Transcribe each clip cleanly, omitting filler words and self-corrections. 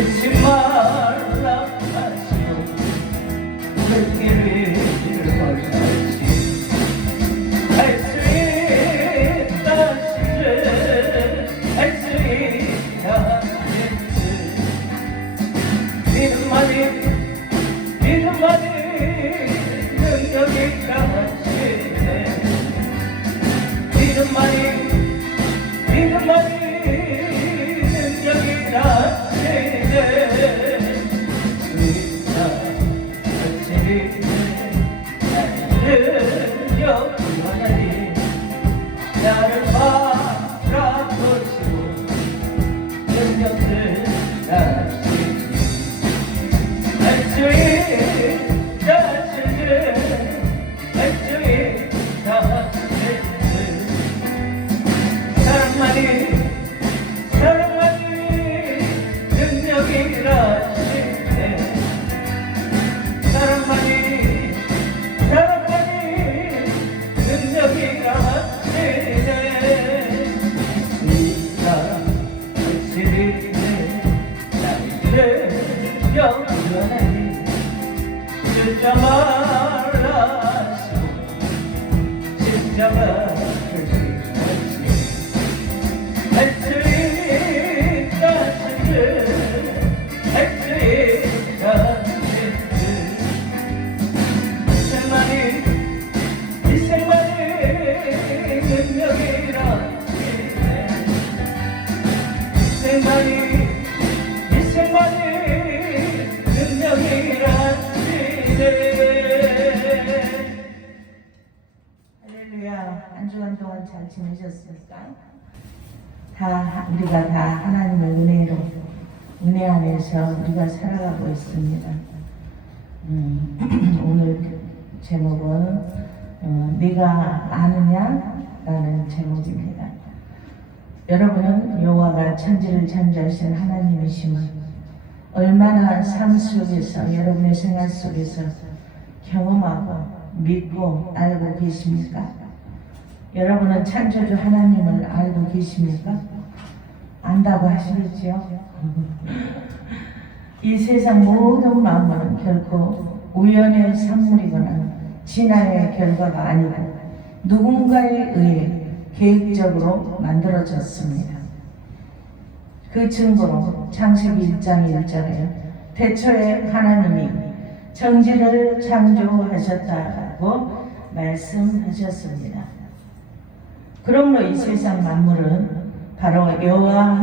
잊지 말라 하시고 불길을 걸었지. 할 수 있다 시를 할 수 있다 시를 믿음만이 능력이 가시네. 믿음만이 능력이 가시네. 주님과 같이 나를 영원하리. 나를 바라보시고 능력을 가시니 할 수 있다 주를 할 수 있다 주를 사랑만이 능력이라 시네. 사랑만이 능력이라 시네. 네가 확실히네 나를 영원하니 진짜 말라시고 진짜 할렐루야. 한 주간 동안 잘 지내셨습니까? 우리가 다 하나님의 은혜로 은혜 안에서 우리가 살아가고 있습니다. 오늘 제목은 네가 아느냐? 라는 제목입니다. 여러분은 여호와가 천지를 창조하신 하나님이심을 얼마나 삶 속에서 여러분의 생활 속에서 경험하고 믿고 알고 계십니까? 여러분은 창조주 하나님을 알고 계십니까? 안다고 하시겠지요? 이 세상 모든 만물은 결코 우연의 산물이거나 진화의 결과가 아니고 누군가에 의해 계획적으로 만들어졌습니다. 그 증거로 창세기 1장 1절에 태초에 하나님이 천지를 창조하셨다고 말씀하셨습니다. 그러므로 이 세상 만물은 바로 여호와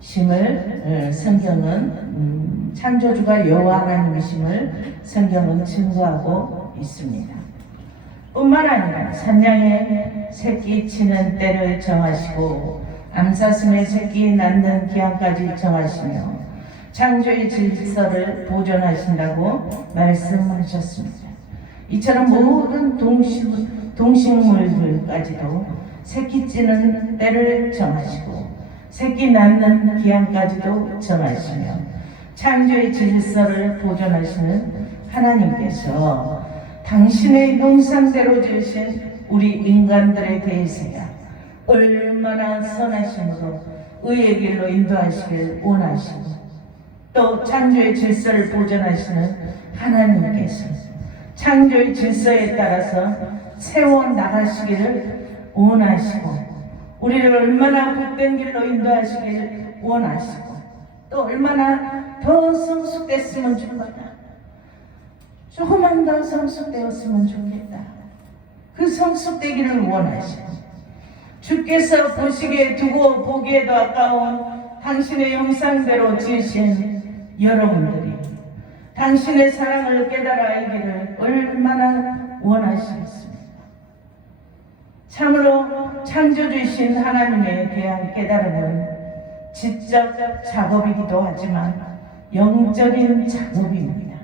하나님이심을 성경은 창조주가 여호와 하나님이심을 성경은 증거하고 있습니다. 뿐만 아니라 산양의 새끼 치는 때를 정하시고 암사슴의 새끼 낳는 기한까지 정하시며 창조의 질서를 보존하신다고 말씀하셨습니다. 이처럼 모든 동식물들까지도 새끼 찌는 때를 정하시고 새끼 낳는 기한까지도 정하시며 창조의 질서를 보존하시는 하나님께서 당신의 형상대로 지으신 우리 인간들에 대해서야 얼마나 선하심으로 의의 길로 인도하시길 원하시고 또 창조의 질서를 보존하시는 하나님께서 창조의 질서에 따라서 세워나가시기를 원하시고 우리를 얼마나 복된 길로 인도하시기를 원하시고 또 얼마나 더 성숙됐으면 좋겠다. 조금만 더 성숙되었으면 좋겠다. 그 성숙되기를 원하시고 주께서 보시기에 두고 보기에도 아까운 당신의 형상대로 지으신 여러분들이 당신의 사랑을 깨달아 알기를 얼마나 원하시겠습니까? 참으로 창조주이신 하나님에 대한 깨달음은 지적 작업이기도 하지만 영적인 작업입니다.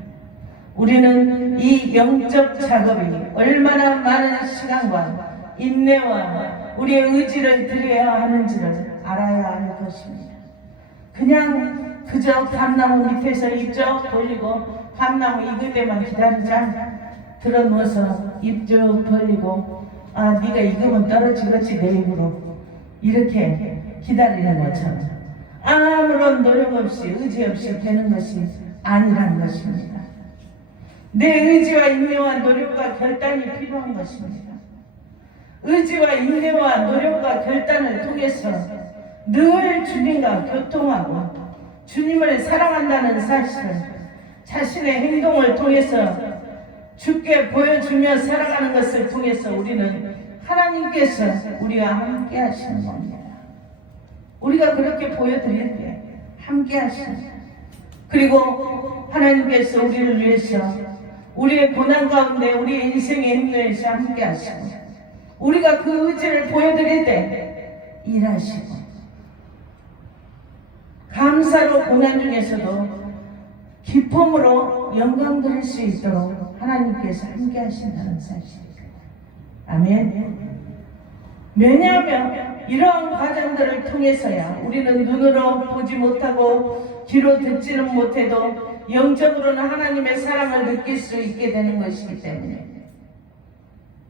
우리는 이 영적 작업이 얼마나 많은 시간과 인내와 우리의 의지를 들여야 하는지를 알아야 할 것입니다. 그냥 그저 감나무 밑에서 입 쭉 벌리고 감나무 익을 때만 기다리자 들어누워서 입 쭉 벌리고 네가 익으면 떨어지겠지 내 입으로 이렇게 기다리는 것처럼 아무런 노력 없이 의지 없이 되는 것이 아니란 것입니다. 내 의지와 인내와 노력과 결단이 필요한 것입니다. 의지와 인내와 노력과 결단을 통해서 늘 주님과 교통하고 주님을 사랑한다는 사실을 자신의 행동을 통해서 주께 보여주며 살아가는 것을 통해서 우리는 하나님께서 우리와 함께 하시는 겁니다. 우리가 그렇게 보여드릴 때 함께 하시는, 그리고 하나님께서 우리를 위해서 우리의 고난 가운데 우리의 인생의 행로에서 함께 하시고 우리가 그 의지를 보여드릴 때 일하시고 감사로 고난 중에서도 기쁨으로 영광 드릴 수 있도록 하나님께서 함께 하신다는 사실입니다. 아멘. 왜냐하면 이러한 과정들을 통해서야 우리는 눈으로 보지 못하고 귀로 듣지는 못해도 영적으로는 하나님의 사랑을 느낄 수 있게 되는 것이기 때문에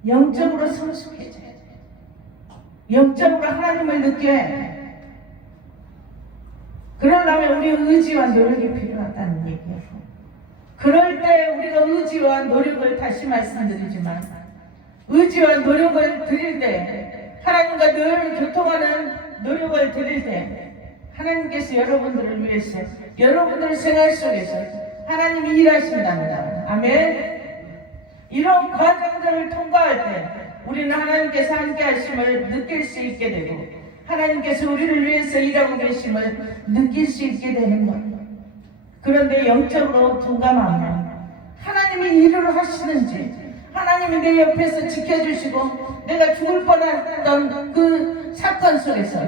영적으로 성숙해져야 돼요. 영적으로 하나님을 느껴야 해요. 그러려면 우리의 의지와 노력이 필요하다는 얘기예요. 그럴 때 우리가 의지와 노력을 다시 말씀드리지만 의지와 노력을 드릴 때 하나님과 늘 교통하는 노력을 드릴 때 하나님께서 여러분들을 위해서 여러분들 생활 속에서 하나님이 일하신답니다. 아멘. 이런 과정들을 통과할 때 우리는 하나님께서 함께 하심을 느낄 수 있게 되고 하나님께서 우리를 위해서 일하고 계심을 느낄 수 있게 되는 것. 그런데 영적으로 둔감하면 하나님이 일을 하시는지 하나님이 내 옆에서 지켜주시고 내가 죽을 뻔했던 그 사건 속에서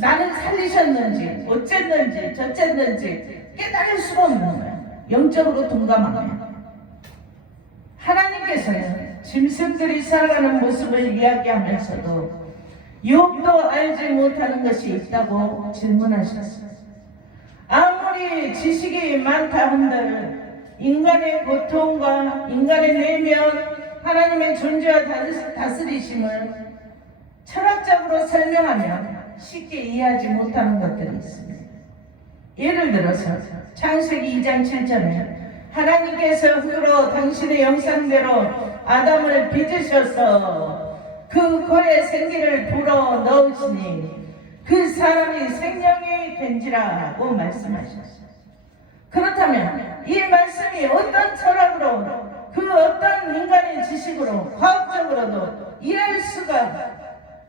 나는 살리셨는지 어쨌는지 저쨌는지 깨달을 수가 없는 거예요. 영적으로 둔감하면 하나님께서는 짐승들이 살아가는 모습을 이야기하면서도 욥도 알지 못하는 것이 있다고 질문하셨어요. 아무리 지식이 많다 한들 인간의 고통과 인간의 내면 하나님의 존재와 다스리심을 철학적으로 설명하면 쉽게 이해하지 못하는 것들이 있습니다. 예를 들어서 창세기 2장 7절에 하나님께서 흙으로 당신의 형상대로 아담을 빚으셔서 그 코에 생기를 불어 넣으시니 그 사람이 생명이 된지라고 말씀하셨어요. 그렇다면 이 말씀이 어떤 철학으로 그 어떤 인간의 지식으로 과학적으로도 이해할 수가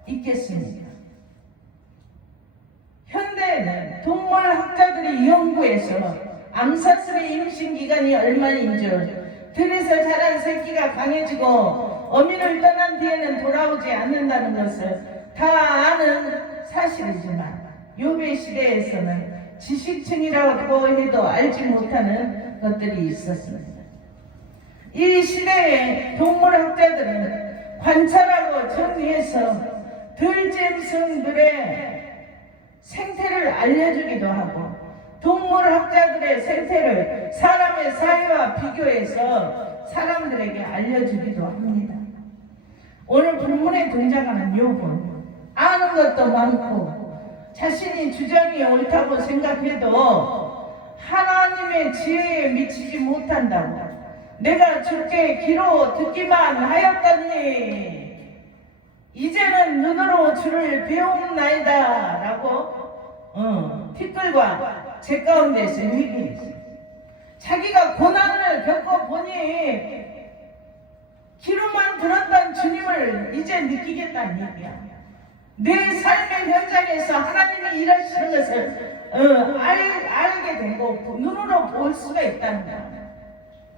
있겠습니까? 현대에는 동물학자들이 연구해서 암사슬의 임신기간이 얼마인 줄, 들에서 자란 새끼가 강해지고 어미를 떠난 뒤에는 돌아오지 않는다는 것을 다 아는 사실이지만 욥의 시대에서는 지식층이라고 해도 알지 못하는 것들이 있었습니다. 이 시대의 동물학자들은 관찰하고 정리해서 들짐승들의 생태를 알려주기도 하고 동물학자들의 생태를 사람의 사회와 비교해서 사람들에게 알려주기도 합니다. 오늘 본문에 등장하는 욥은 아는 것도 많고 자신이 주장이 옳다고 생각해도 하나님의 지혜에 미치지 못한다고, 내가 주께 귀로 듣기만 하였더니 이제는 눈으로 주를 배움나이다 라고 티끌과 제 가운데서 얘기했어요. 자기가 고난을 겪어보니 귀로만 들었던 주님을 이제 느끼겠다는 얘기야. 내 삶의 현장에서 하나님이 일하시는 것을 알게 되고 눈으로 볼 수가 있다는 거야.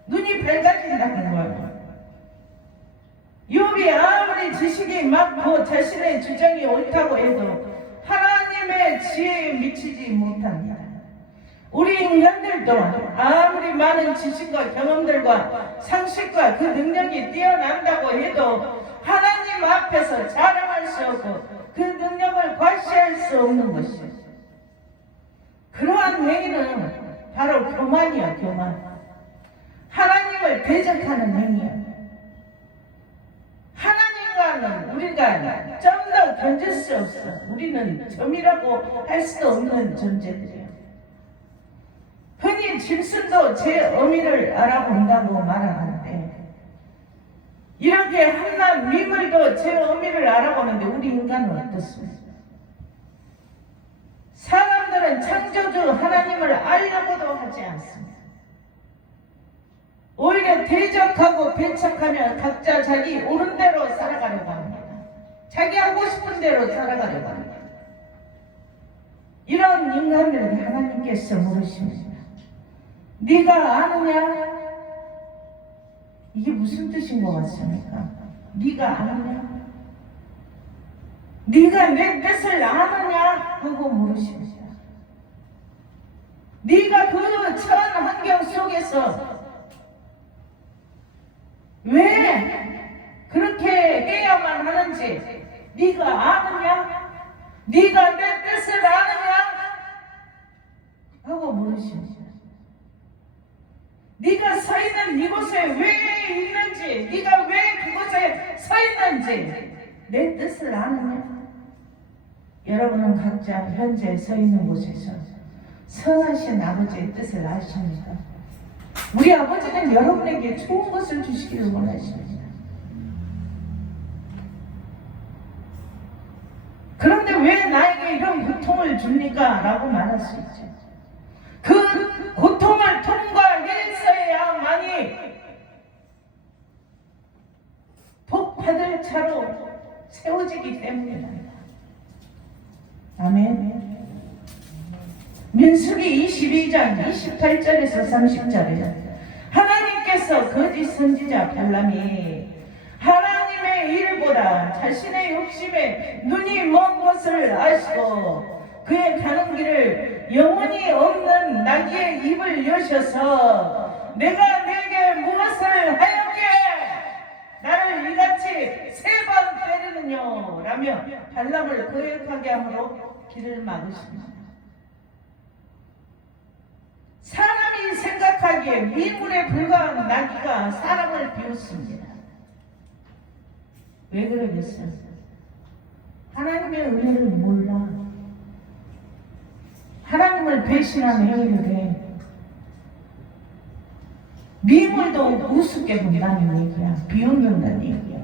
눈이 밝아진다는 거야. 욥이 아무리 지식이 많고 자신의 주장이 옳다고 해도 하나님의 지혜에 미치지 못합니다. 우리 인간들도 아무리 많은 지식과 경험들과 상식과 그 능력이 뛰어난다고 해도 하나님 앞에서 자랑할 수 없고 그 능력을 과시할 수 없는 것이죠. 그러한 행위는 바로 교만이야, 교만. 하나님을 대적하는 행위야. 하나님과는 우리가 좀 더 만질 수 없어. 우리는 점이라고 할 수도 없는 존재들이야. 흔히 짐승도 제 어미를 알아본다고 말하는데, 이렇게 한낱 미물도 제 어미를 알아보는데 우리 인간은 어떻습니까? 사람들은 창조주 하나님을 알려고도 하지 않습니다. 오히려 대적하고 배척하며 각자 자기 옳은 대로 살아가려고 합니다. 자기 하고 싶은 대로 살아가려고 합니다. 이런 인간들은 하나님께서 물으십니다. 네가 아느냐? 이게 무슨 뜻인 것 같습니까? 네가 아느냐? 네가 내 뜻을 아느냐? 하고 물으십니다. 네가 그 천 환경 속에서 왜 그렇게 해야만 하는지 네가 아느냐? 네가 내 뜻을 아느냐? 하고 물으십니다. 네가 서 있는 이곳에 왜 있는지, 네가 왜 그곳에 서 있는지 내 뜻을 아느냐? 여러분은 각자 현재 서 있는 곳에서 선하신 아버지의 뜻을 아십니까? 우리 아버지는 여러분에게 좋은 것을 주시기를 원하십니다. 그런데 왜 나에게 이런 고통을 줍니까? 라고 말할 수 있죠. 그 고통을 통과해서야만이 복받을 차로 세워지기 때문입니다. 아멘. 민수기 22장 28절에서 30절에 하나님께서 거짓 선지자 발람이 하나님의 일보다 자신의 욕심에 눈이 먼 것을 아시고 그의 가는 길을 영혼이 없는 나귀의 입을 여셔서 내가 내게 무엇을 하였기에 나를 이같이 3번 때리느뇨 라며 발람을 거역하게 함으로 길을 막으십니다. 사람이 생각하기에 미물에 불과한 나귀가 사람을 비웃습니다. 왜 그러겠어요? 하나님의 은혜를 몰라. 하나님을 배신한 행위를 해. 미물도 우습게 본다는 얘기야. 비웃는다는 얘기야.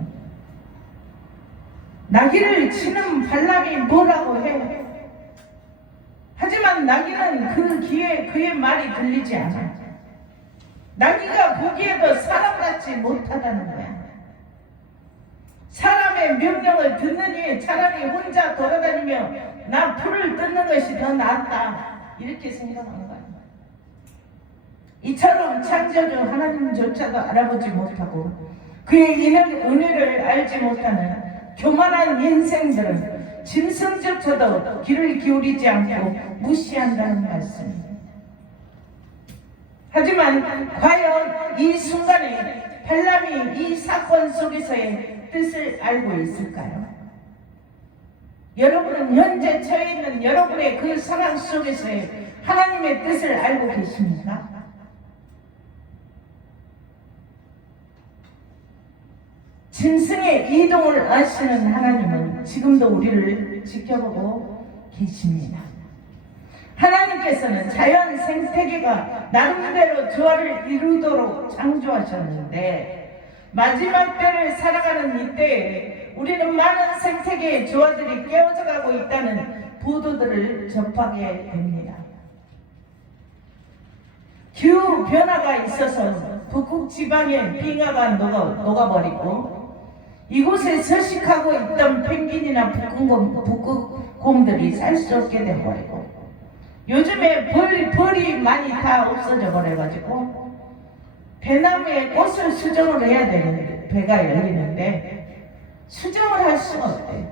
나귀를 치는 발람이 뭐라고 해? 하지만 나귀는 그 귀에 그의 말이 들리지 않아. 나귀가 보기에도 사람 같지 못하다는 거야. 사람의 명령을 듣느니 차라리 혼자 돌아다니며 나 풀을 뜯는 것이 더 낫다. 이렇게 생각하는 거야. 이처럼 창조주 하나님조차도 알아보지 못하고 그의 이런 은혜를 알지 못하는 교만한 인생들은 짐승조차도 귀를 기울이지 않고 무시한다는 말씀입니다. 하지만 과연 이 순간에 발람이 이 사건 속에서의 뜻을 알고 있을까요? 여러분은 현재 처해 있는 여러분의 그 상황 속에서의 하나님의 뜻을 알고 계십니까? 짐승의 이동을 아시는 하나님은 지금도 우리를 지켜보고 계십니다. 하나님께서는 자연 생태계가 나름대로 조화를 이루도록 창조하셨는데 마지막 때를 살아가는 이때에 우리는 많은 생태계의 조화들이 깨어져가고 있다는 보도들을 접하게 됩니다. 기후 변화가 있어서 북극 지방의 빙하가 녹아버리고 이곳에 서식하고 있던 펭귄이나 북극곰들이 살 수 없게 돼버리고 요즘에 벌이 많이 다 없어져 버려가지고 배나무에 꽃을 수정을 해야 되는데 배가 열리는데 수정을 할 수가 없대요.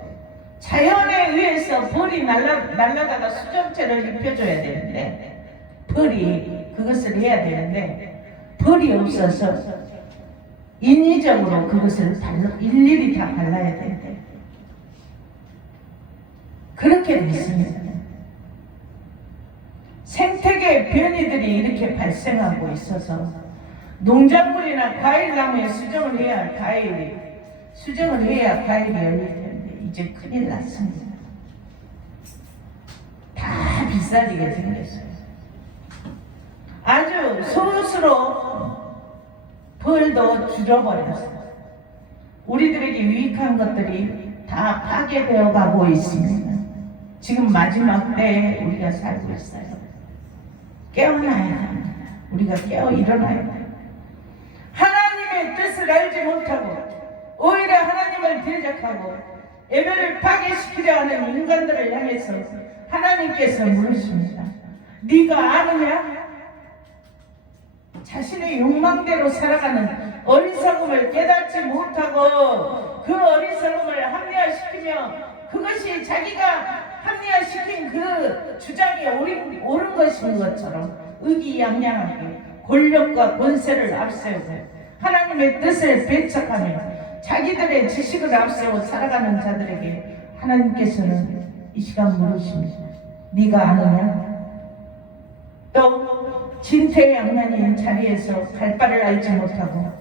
자연에 의해서 벌이 날아다가 수정체를 입혀줘야 되는데 벌이 그것을 해야 되는데 벌이 없어서 인위적으로 그것을 일일이 다 발라야 되는데 그렇게 됐습니다. 생태계 변이들이 이렇게 발생하고 있어서 농작물이나 과일나무에 수정을 해야 과일이 열릴 텐데 이제 큰일 났습니다. 다 비싸지게 생겼어요. 아주 스스로 벌도 줄여버렸어요. 우리들에게 유익한 것들이 다 파괴되어 가고 있습니다. 지금 마지막 때에 우리가 살고 있어요. 깨어나야 합니다. 우리가 깨어 일어나야 합니다. 하나님의 뜻을 알지 못하고 오히려 하나님을 대적하고 예배를 파괴시키려 하는 인간들을 향해서 하나님께서 물으십니다. 네가 아느냐? 자신의 욕망대로 살아가는 어리석음을 깨닫지 못하고 그 어리석음을 합리화시키며 그것이 자기가 합리화시킨 그 주장이 옳은 것인 것처럼 의기양양하게 권력과 권세를 앞세우고 하나님의 뜻을 배척하며 자기들의 지식을 앞세워 살아가는 자들에게 하나님께서는 이 시간 물으십니다. 네가 아느냐? 또 진퇴양난인 자리에서 갈 바를 알지 못하고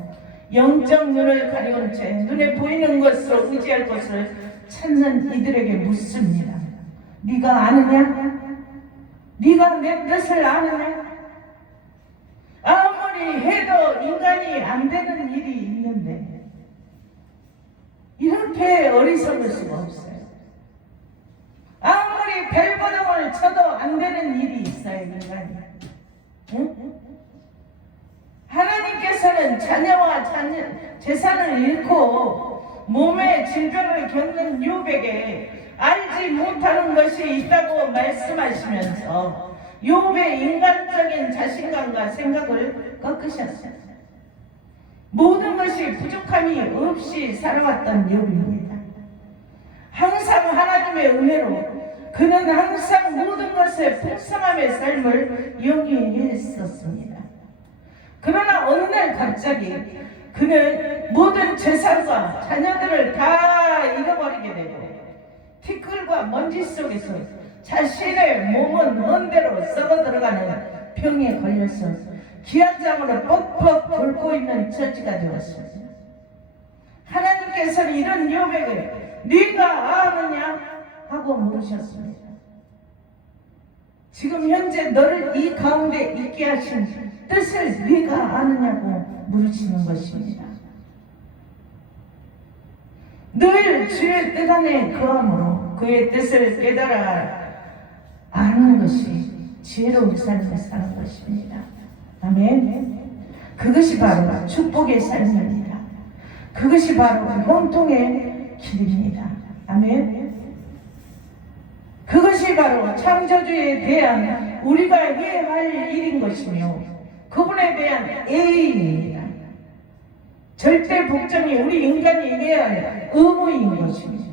영적 눈을 가려운 채 눈에 보이는 것으로 의지할 것을 찾는 이들에게 묻습니다. 네가 아느냐? 네가 내 뜻을 아느냐? 아무리 해도 인간이 안 되는 일이 있는데 이렇게 어리석을 수가 없어요. 아무리 벨버둥을 쳐도 안 되는 일이 있어요, 인간이. 응? 하나님께서는 자녀와 재산을 잃고 몸의 질병을 겪는 욥에게 알지 못하는 것이 있다고 말씀하시면서 욥의 인간적인 자신감과 생각을 꺾으셨어요. 모든 것이 부족함이 없이 살아왔던 욥입니다. 항상 하나님의 은혜로 그는 항상 모든 것의 풍성함의 삶을 영위했었습니다. 그러나 어느 날 갑자기 그는 모든 재산과 자녀들을 다 잃어버리게 되고 티끌과 먼지 속에서 자신의 몸은 먼 데로 썩어 들어가는 병에 걸려서 기한장으로 뻑뻑 굴고 있는 처지가 되었습니다. 하나님께서는 이런 욥에게 네가 아느냐 하고 물으셨습니다. 지금 현재 너를 이 가운데 있게 하신 뜻을 네가 아느냐고 물으시는 것입니다. 늘 주의 뜻 안에 거함으로 그의 뜻을 깨달아 아는 것이 지혜로운 삶을 사는 것입니다. 아멘. 그것이 바로 축복의 삶입니다. 그것이 바로 형통의 길입니다. 아멘. 그것이 바로 창조주에 대한 우리가 해야 할 일인 것이며 그분에 대한 애입니다. 절대 복종이 우리 인간이 해야 할 의무인 것입니다.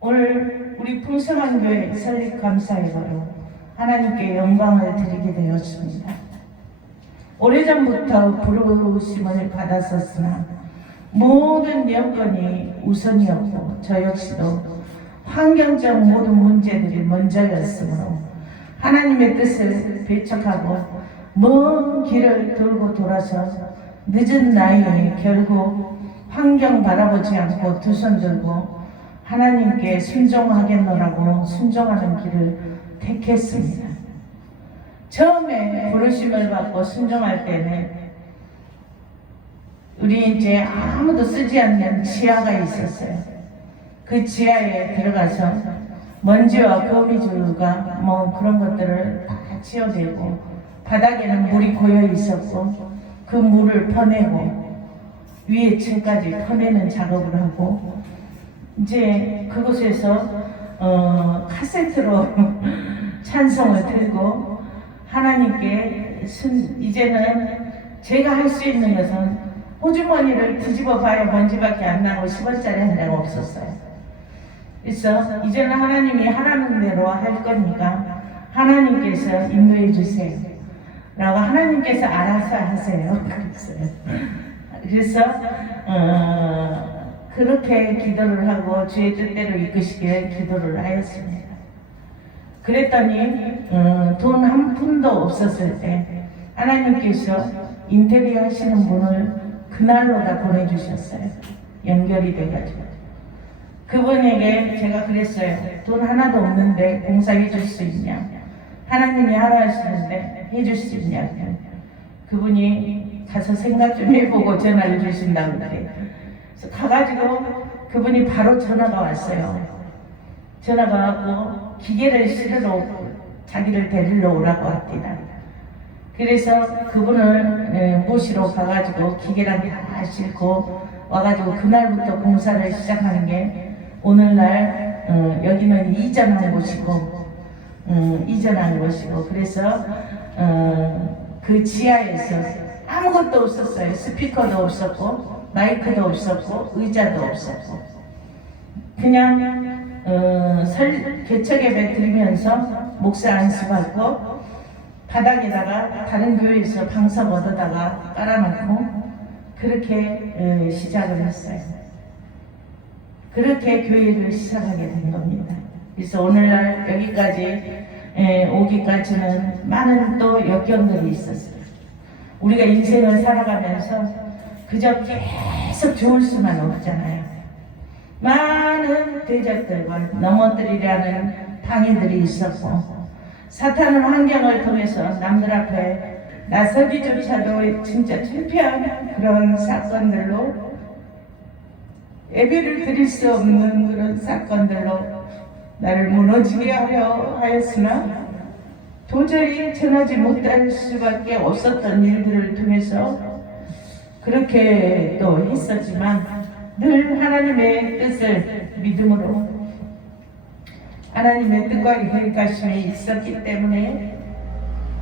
오늘 우리 풍성한 교회 설립 감사회로 하나님께 영광을 드리게 되었습니다. 오래전부터 부르심을 받았었으나 모든 여건이 우선이었고 저 역시도 환경적 모든 문제들이 먼저였으므로 하나님의 뜻을 배척하고 먼 길을 돌고 돌아서 늦은 나이에 결국 환경 바라보지 않고 두 손 들고 하나님께 순종하겠노라고 순종하는 길을 택했습니다. 처음에 부르심을 받고 순종할 때는 우리 이제 아무도 쓰지 않는 지하가 있었어요. 그 지하에 들어가서 먼지와 거미줄과 뭐 그런 것들을 다 치워대고 바닥에는 물이 고여 있었고 그 물을 퍼내고 위에 층까지 퍼내는 작업을 하고 이제 그곳에서 카세트로 찬송을 들고 하나님께 이제는 제가 할 수 있는 것은 호주머니를 뒤집어 봐야 먼지밖에 안 나고 10원짜리 한 장 없었어요. 그래서 이제는 하나님이 하라는 대로 할 거니까 하나님께서 인도해 주세요 라고 하나님께서 알아서 하세요. 그래서 그렇게 기도를 하고 주의 뜻대로 이끄시길 기도를 하였습니다. 그랬더니 돈 한 푼도 없었을 때 하나님께서 인테리어 하시는 분을 그날로 다 보내주셨어요. 연결이 돼가지고 그분에게 제가 그랬어요. 돈 하나도 없는데 봉사해 줄 수 있냐? 하나님이 하라 하시는데 해줄 수 있냐? 그분이 가서 생각 좀 해보고 전화를 주신다고 그래요. 그래서 가가지고 그분이 바로 전화가 왔어요. 전화가 왔고 기계를 실으러 자기를 데리러 오라고 합니다. 그래서 그분을 모시러 가가지고 기계랑 다 싣고 와가지고 그날부터 공사를 시작하는 게 오늘날 여기는 이전한 곳이고 그래서 그 지하에서 아무것도 없었어요. 스피커도 없었고 마이크도 없었고 의자도 없었고 그냥 개척 예배 드리면서 목사 안수받고 바닥에다가 다른 교회에서 방석 얻어다가 깔아놓고 그렇게 시작을 했어요. 그렇게 교회를 시작하게 된 겁니다. 그래서 오늘날 여기까지 오기까지는 많은 또 역경들이 있었어요. 우리가 인생을 살아가면서 그저 계속 좋을 수만 없잖아요. 많은 대적들과 넘어뜨리려는 방해들이 있었고 사탄은 환경을 통해서 남들 앞에 나서기조차도 진짜 창피한 그런 사건들로 예배를 드릴 수 없는 그런 사건들로 나를 무너지게 하려 하였으나 도저히 전하지 못할 수밖에 없었던 일들을 통해서 그렇게 또 했었지만 늘 하나님의 뜻을 믿음으로 하나님의 뜻과 계획하심이 있었기 때문에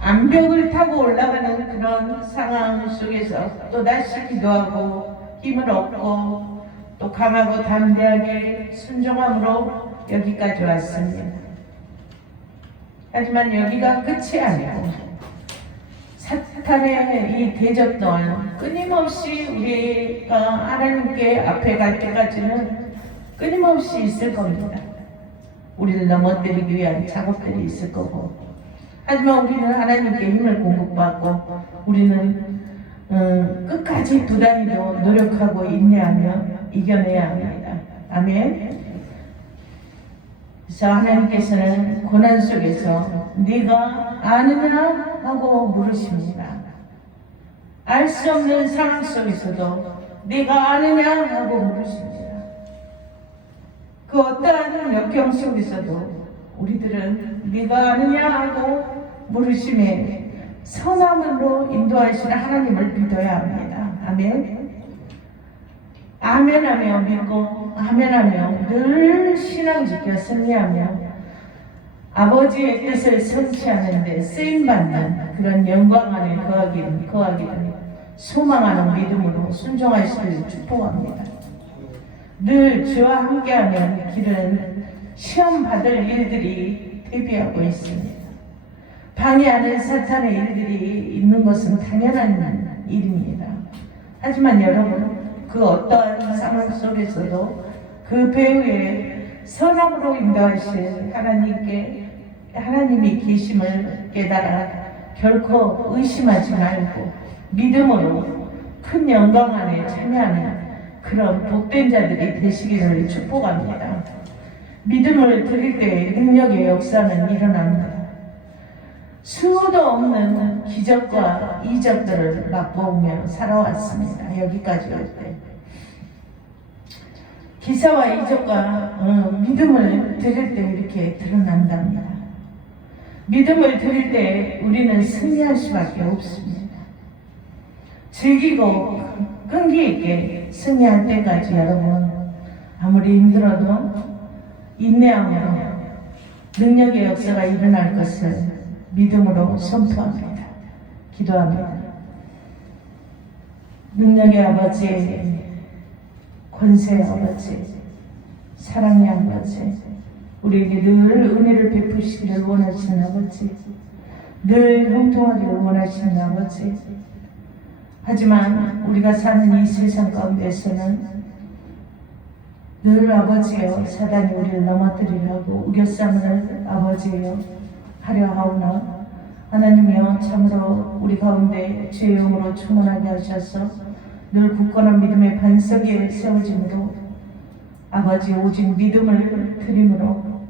암벽을 타고 올라가는 그런 상황 속에서 또다시 기도하고 힘을 얻고 또 강하고 담대하게 순종함으로 여기까지 왔습니다. 하지만 여기가 끝이 아니고 사탄의 이 대적 또한 끊임없이 우리가 하나님께 앞에 갈 때까지는 끊임없이 있을 겁니다. 우리를 넘어뜨리기 위한 작업들이 있을 거고 하지만 우리는 하나님께 힘을 공급받고 우리는 끝까지 부단히도 노력하고 인내하며 이겨내야 합니다. 아멘. 그래서 하나님께서는 고난 속에서 네가 아느냐 하고 물으십니다. 알 수 없는 상황 속에서도 네가 아느냐 하고 물으십니다. 그 어떠한 역경 속에서도 우리들은 네가 아느냐 하고 물으심에 선함으로 인도하시는 하나님을 믿어야 합니다. 아멘. 아멘하며 믿고 아멘하며 늘 신앙 지켜 승리하며 아버지의 뜻을 성취하는 데 쓰임받는 그런 영광 안에 거하기를 소망하는 믿음으로 순종하시길 축복합니다. 늘 주와 함께하는 길은 시험받을 일들이 대비하고 있습니다. 방해하는 사탄의 일들이 있는 것은 당연한 일입니다. 하지만 여러분 그 어떠한 상황 속에서도 그 배후에 선함으로 인도하실 하나님이 계심을 깨달아 결코 의심하지 말고 믿음으로 큰 영광 안에 참여하는 그런 복된 자들이 되시기를 축복합니다. 믿음을 드릴 때 능력의 역사는 일어납니다. 수도 없는 기적과 이적들을 맛보며 살아왔습니다. 여기까지 올 때. 기사와 이적과 믿음을 드릴 때 이렇게 드러난답니다. 믿음을 드릴 때 우리는 승리할 수밖에 없습니다. 즐기고 끈기 있게 승리할 때까지 여러분 아무리 힘들어도 인내함으로 능력의 역사가 일어날 것을 믿음으로 선포합니다. 기도합니다. 능력의 아버지, 권세의 아버지, 사랑의 아버지, 우리에게 늘 은혜를 베푸시기를 원하시는 아버지, 늘 형통하기를 원하시는 아버지. 하지만 우리가 사는 이 세상 가운데서는 늘 아버지여 사단이 우리를 넘어뜨리려고 우겨싸는 아버지여 하려 하오나 하나님이여 참으로 우리 가운데 주의 영으로 충만하게 하셔서 늘 굳건한 믿음의 반석 위에 세워짐으로 아버지 오직 믿음을 드림으로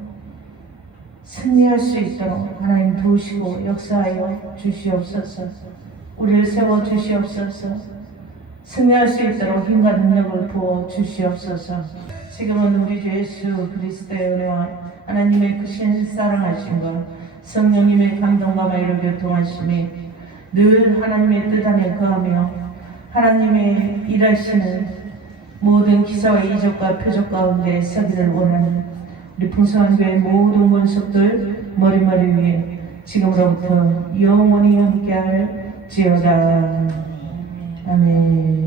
승리할 수 있도록 하나님 도우시고 역사하여 주시옵소서. 우리를 세워 주시옵소서. 승리할 수 있도록 힘과 능력을 부어 주시옵소서. 지금은 우리 주 예수 그리스도의 은혜와 하나님의 크신 사랑하심과 성령님의 감동과 마이로 교통하심이 늘 하나님의 뜻 안에 거하며 하나님의 일하시는 모든 기사와 이적과 표적 가운데 서기를 원하는 우리 풍성한 교회 모든 권속들 머리머리 위에 지금으로부터 영원히 함께할지어다. 아멘.